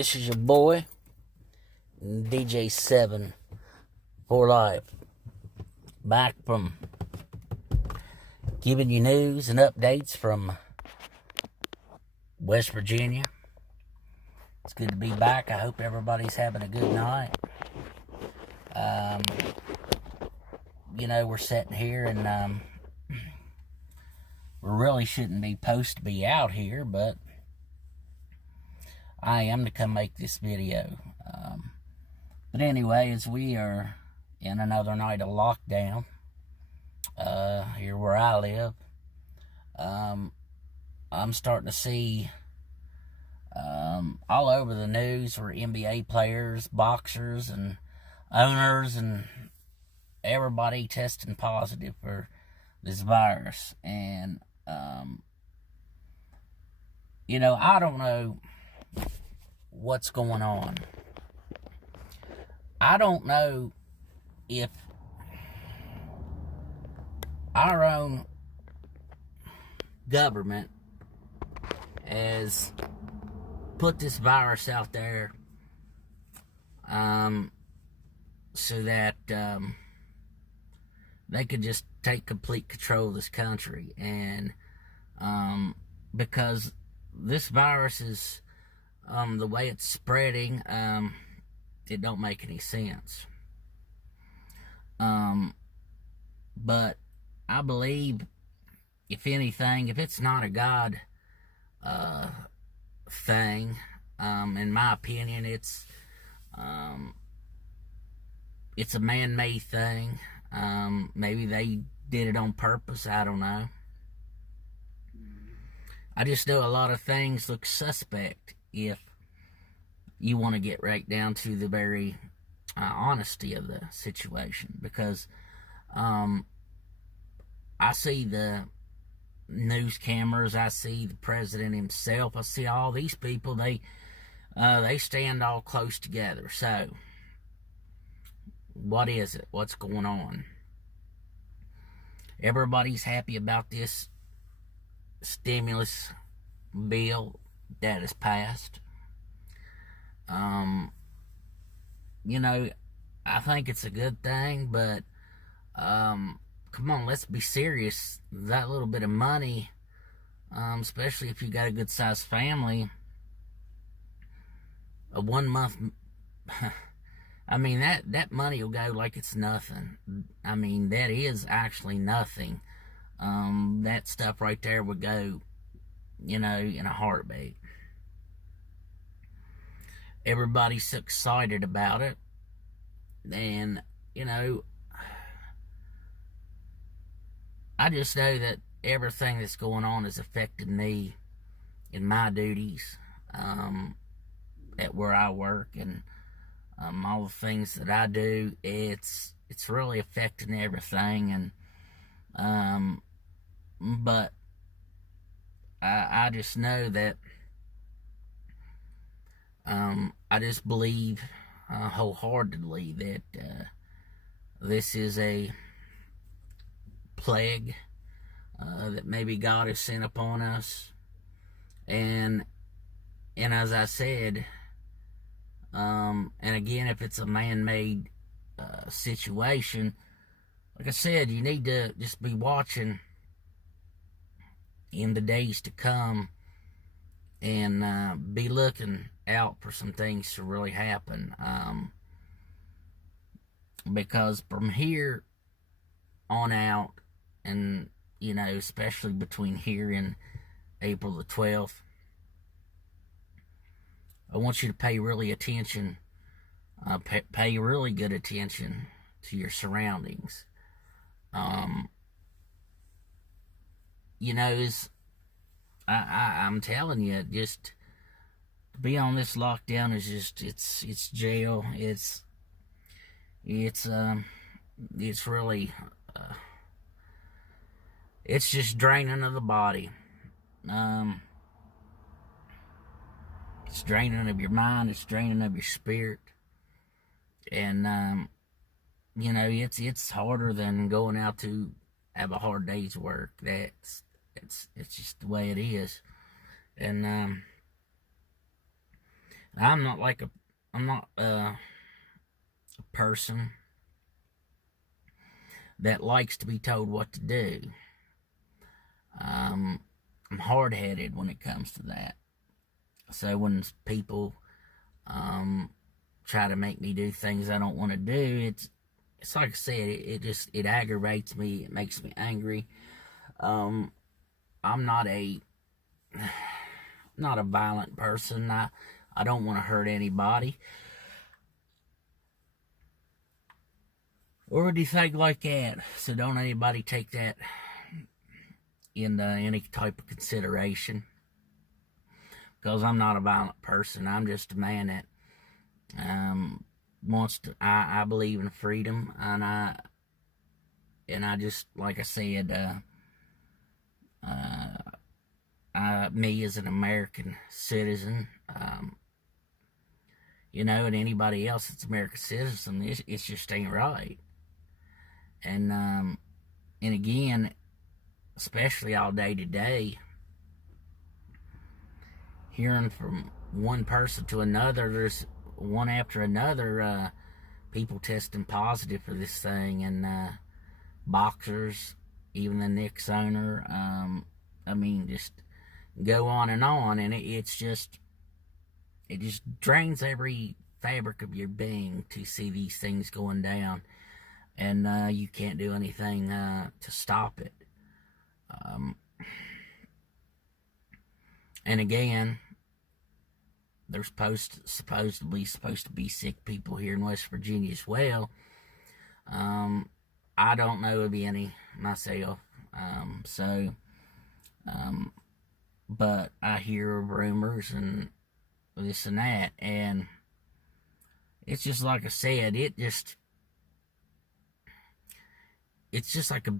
This is your boy, DJ7 for life. Back from giving you news and updates from West Virginia. It's good to be back. I hope everybody's having a good night. We're sitting here and we really shouldn't be supposed to be out here, but I am to come make this video. But anyway, as we are in another night of lockdown, here where I live, I'm starting to see all over the news where NBA players, boxers, and owners, and everybody testing positive for this virus. And, I don't know what's going on. I don't know if our own government has put this virus out there so that they could just take complete control of this country. And because this virus is the way it's spreading, it don't make any sense. But I believe, if anything, if it's not a God thing, in my opinion, it's a man-made thing. Maybe they did it on purpose. I don't know. I just know a lot of things look suspect if you want to get right down to the very honesty of the situation. Because I see the news cameras, I see the president himself, I see all these people, they stand all close together. So what is it? What's going on? Everybody's happy about this stimulus bill that has passed. I think it's a good thing, but come on, let's be serious. That little bit of money, especially if you got a good sized family, a 1 month, I mean, that money will go like it's nothing. I mean, that is actually nothing. That stuff right there would go, in a heartbeat. Everybody's so excited about it. And, I just know that everything that's going on has affected me in my duties, at where I work, and all the things that I do. It's really affecting everything. And but I just know that I just believe wholeheartedly that this is a plague that maybe God has sent upon us. And as I said, and again, if it's a man-made situation, like I said, you need to just be watching in the days to come, and be looking out for some things to really happen. Because from here on out, and especially between here and April the 12th, I want you to pay really attention, pay really good attention to your surroundings. I'm telling you, just to be on this lockdown is just, it's jail. It's really, it's just draining of the body. It's draining of your mind. It's draining of your spirit. And, it's harder than going out to have a hard day's work. It's just the way it is. And I'm not like I'm not a person that likes to be told what to do. I'm hard-headed when it comes to that. So when people try to make me do things I don't want to do, it's like I said, it aggravates me. It makes me angry. I'm not a violent person. I don't want to hurt anybody or anything like that. So don't anybody take that into any type of consideration, because I'm not a violent person. I'm just a man that wants to. I believe in freedom, and I just, like I said, me as an American citizen, and anybody else that's American citizen, it just ain't right. And again, especially all day today, hearing from one person to another, there's one after another, people testing positive for this thing, and boxers, even the Knicks owner. I mean, just go on, and it just drains every fabric of your being to see these things going down, and you can't do anything to stop it. And again, there's supposedly supposed to be sick people here in West Virginia as well. I don't know of any myself, but I hear rumors and this and that, and it's just like I said, it's just like a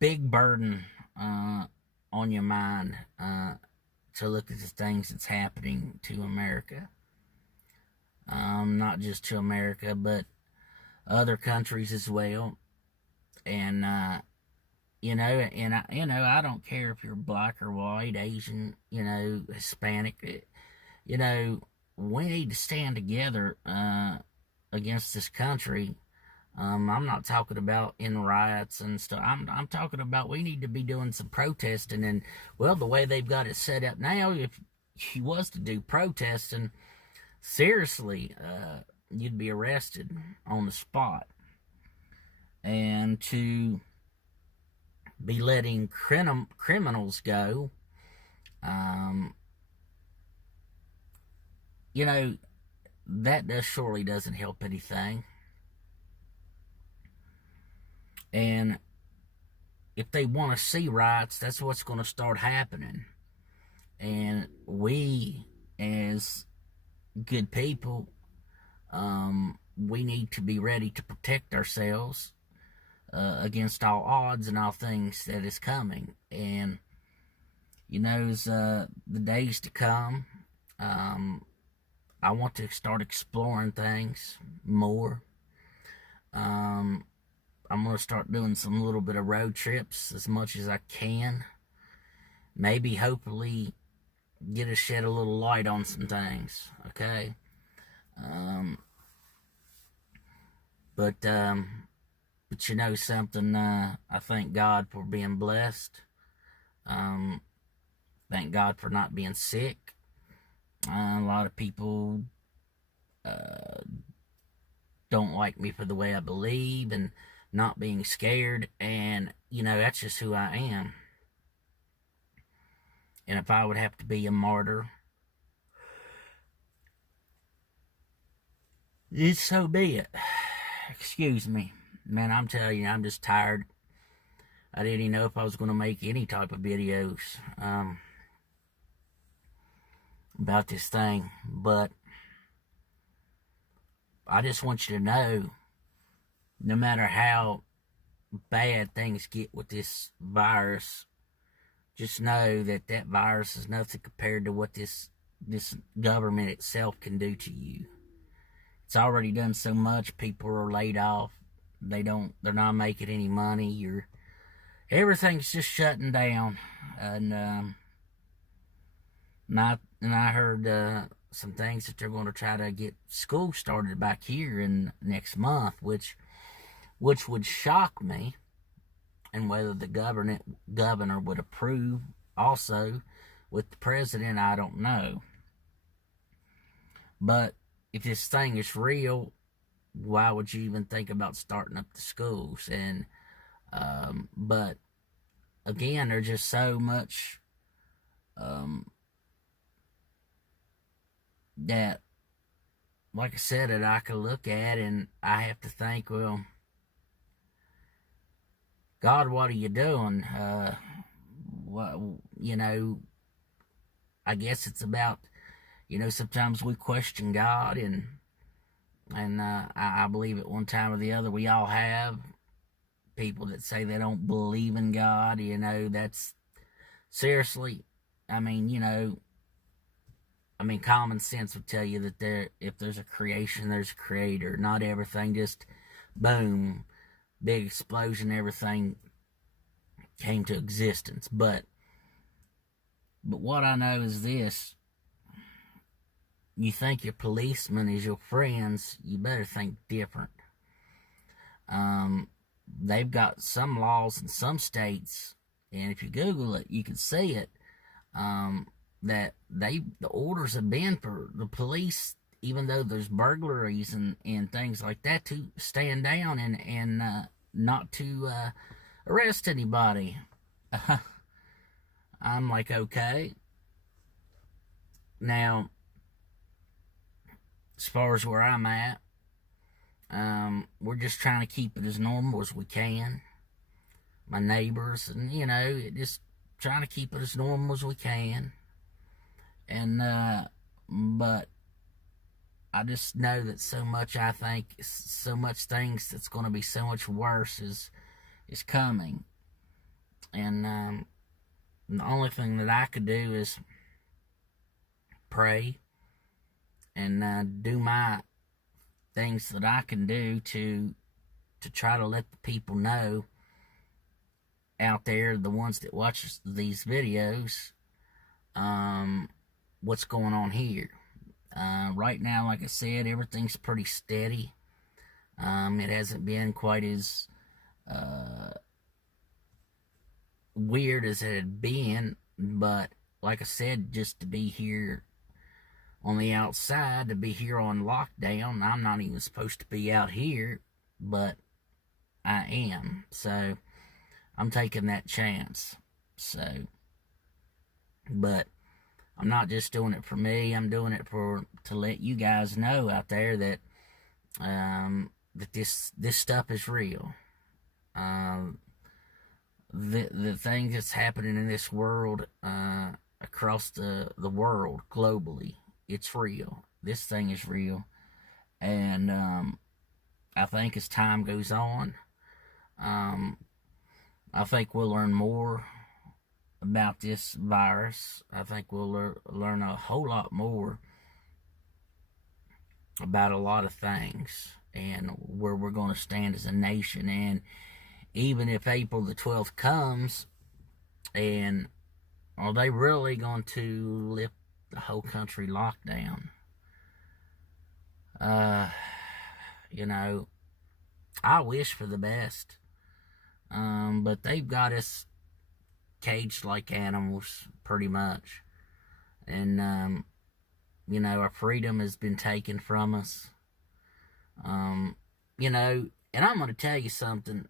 big burden on your mind to look at the things that's happening to America. Not just to America, but other countries as well. And I don't care if you're black or white, Asian, Hispanic. We need to stand together against this country. I'm not talking about in riots and stuff. I'm talking about we need to be doing some protesting. And, well, the way they've got it set up now, if he was to do protesting, seriously, you'd be arrested on the spot. And to be letting criminals go, that surely doesn't help anything. And if they want to see riots, that's what's going to start happening. And we, as good people, we need to be ready to protect ourselves against all odds and all things that is coming. And as the days to come, I want to start exploring things more. I'm going to start doing some little bit of road trips as much as I can. Maybe, hopefully, get to shed a little light on some things, okay? But you know something, I thank God for being blessed. Thank God for not being sick. A lot of people don't like me for the way I believe and not being scared, and that's just who I am. And if I would have to be a martyr, so be it. Excuse me, man. I'm telling you, I'm just tired. I didn't even know if I was going to make any type of videos about this thing, but I just want you to know, no matter how bad things get with this virus, just know that virus is nothing compared to what this government itself can do to you. It's already done so much. People are laid off. They're not making any money. Everything's just shutting down. And I heard some things that they're going to try to get school started back here in next month, which would shock me. And whether the governor would approve also with the president, I don't know. But if this thing is real, why would you even think about starting up the schools? And but again, there's just so much that, like I said, that I could look at, and I have to think, well, God, what are you doing? I guess it's about, sometimes we question God, and I believe at one time or the other we all have people that say they don't believe in God. That's seriously, common sense would tell you that if there's a creation, there's a creator. Not everything just boom, big explosion, everything came to existence. But what I know is this: you think your policeman is your friends, you better think different. They've got some laws in some states, and if you Google it, you can see it, that the orders have been for the police, even though there's burglaries and things like that, to stand down and not to arrest anybody. I'm like, okay. Now, as far as where I'm at, we're just trying to keep it as normal as we can. My neighbors, and just trying to keep it as normal as we can. And but I just know that so much things that's going to be so much worse is coming. And the only thing that I could do is pray and do my things that I can do to try to let the people know out there, the ones that watch these videos, what's going on here. Right now, like I said, everything's pretty steady. It hasn't been quite as weird as it had been, but like I said, just to be here on the outside, to be here on lockdown, I'm not even supposed to be out here, but I am. So I'm taking that chance. But I'm not just doing it for me. I'm doing it to let you guys know out there that that this stuff is real. The thing that's happening in this world, across the world globally, it's real. This thing is real, and I think as time goes on, I think we'll learn more about this virus. I think we'll learn a whole lot more about a lot of things, and where we're going to stand as a nation. And even if April the 12th comes, and are they really going to lift the whole country lockdown? I wish for the best, but they've got us caged like animals, pretty much. And our freedom has been taken from us. And I'm going to tell you something.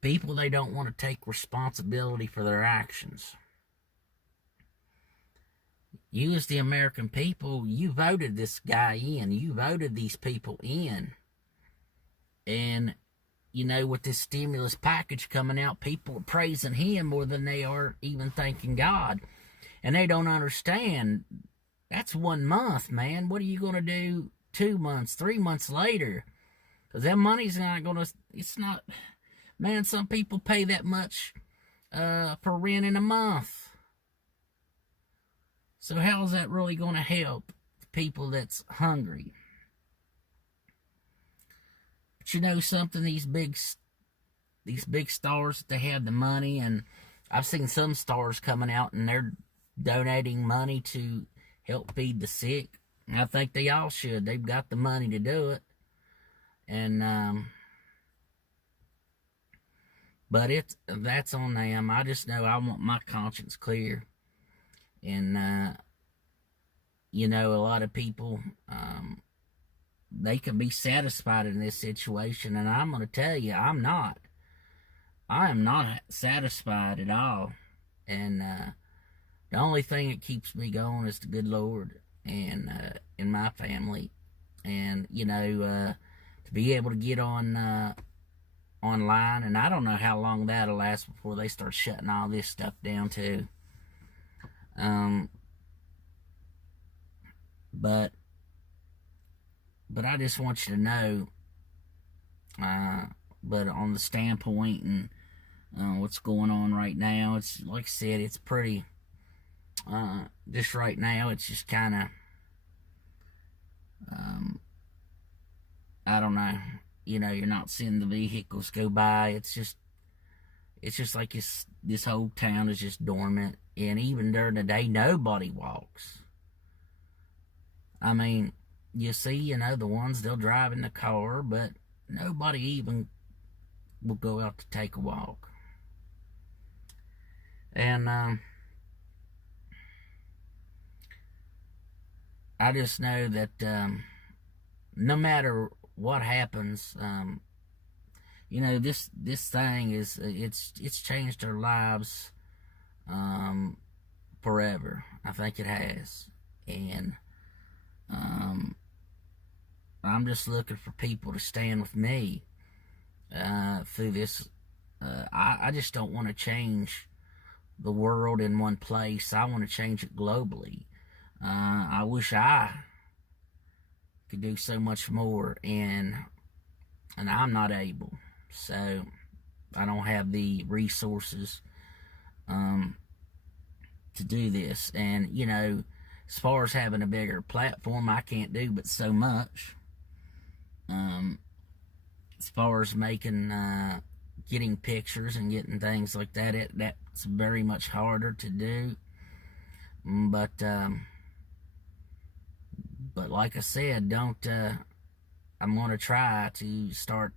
People, they don't want to take responsibility for their actions. You, as the American people, you voted this guy in. You voted these people in. And, with this stimulus package coming out, people are praising him more than they are even thanking God. And they don't understand. That's 1 month, man. What are you going to do 2 months, 3 months later? Because that money's not going to... It's not... Man, some people pay that much for rent in a month. So how is that really going to help the people that's hungry? But you know something? These big stars, they have the money, and I've seen some stars coming out, and they're donating money to help feed the sick. I think they all should. They've got the money to do it. And but that's on them. I just know I want my conscience clear. And you know, a lot of people, they can be satisfied in this situation, and I'm going to tell you, I'm not. I am not satisfied at all. And the only thing that keeps me going is the good Lord and in my family. And you know, to be able to get on online, and I don't know how long that'll last before they start shutting all this stuff down too. But I just want you to know, but on the standpoint and what's going on right now, it's like I said, it's pretty, just right now, it's just kind of, I don't know, you know, you're not seeing the vehicles go by. It's just like this whole town is just dormant, and even during the day, nobody walks. I mean, you see, you know, the ones, they'll drive in the car, but nobody even will go out to take a walk. And I just know that no matter what happens, you know, this thing is, it's changed our lives forever. I think it has. And I'm just looking for people to stand with me through this. I just don't want to change the world in one place. I want to change it globally. I wish I could do so much more, and I'm not able. So I don't have the resources to do this. And you know, as far as having a bigger platform, I can't do but so much. As far as making, getting pictures and getting things like that, that's very much harder to do. But like I said, I'm going to try to start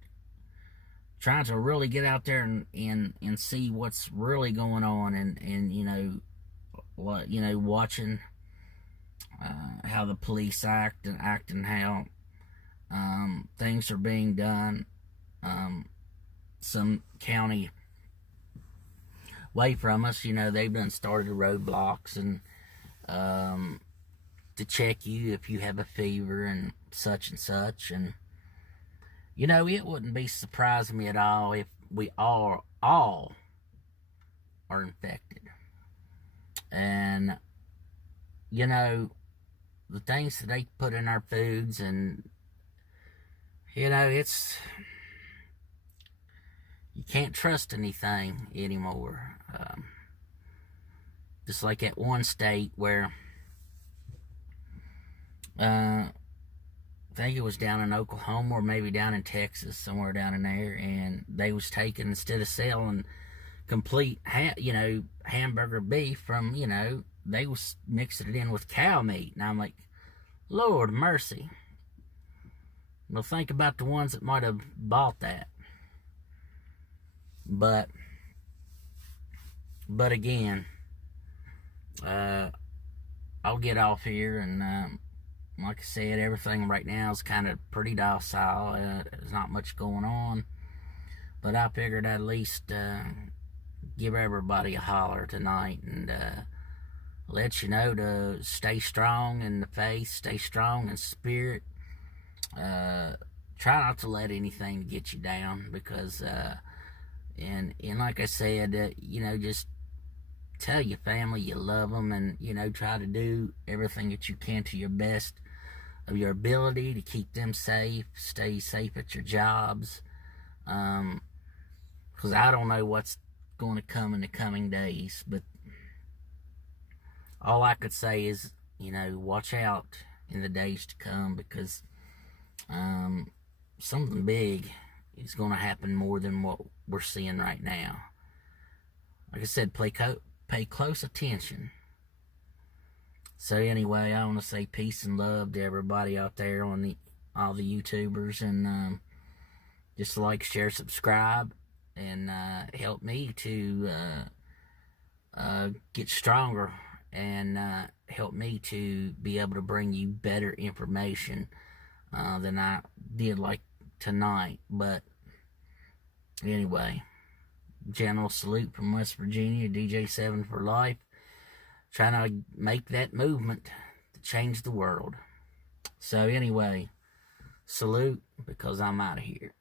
trying to really get out there and see what's really going on, and you know, what, you know, watching how the police act and how things are being done. Some county way from us, you know, they've done started roadblocks and to check you if you have a fever and such, and you know, it wouldn't be surprising me at all if we all are infected. And you know, the things that they put in our foods, and you know, you can't trust anything anymore. Just like at one state where I think it was down in Oklahoma, or maybe down in Texas, somewhere down in there, and they was taking, instead of selling complete hamburger beef from, you know, they was mixing it in with cow meat. And I'm like, Lord mercy. Well, think about the ones that might have bought that. But again, I'll get off here, and like I said, everything right now is kind of pretty docile. There's not much going on, but I figured I'd at least give everybody a holler tonight, and let you know to stay strong in the faith, stay strong in spirit. Try not to let anything get you down, because and like I said, you know, just tell your family you love them, and you know, try to do everything that you can to your best of your ability to keep them safe. Stay safe at your jobs, because I don't know what's going to come in the coming days. But all I could say is, you know, watch out in the days to come, because something big is going to happen, more than what we're seeing right now. Like I said, pay close attention, So anyway, I want to say peace and love to everybody out there on all the YouTubers, and just like, share, subscribe, and help me to get stronger, and help me to be able to bring you better information than I did like tonight. But anyway, general salute from West Virginia, DJ7 for life, trying to make that movement to change the world. So anyway, salute, because I'm out of here.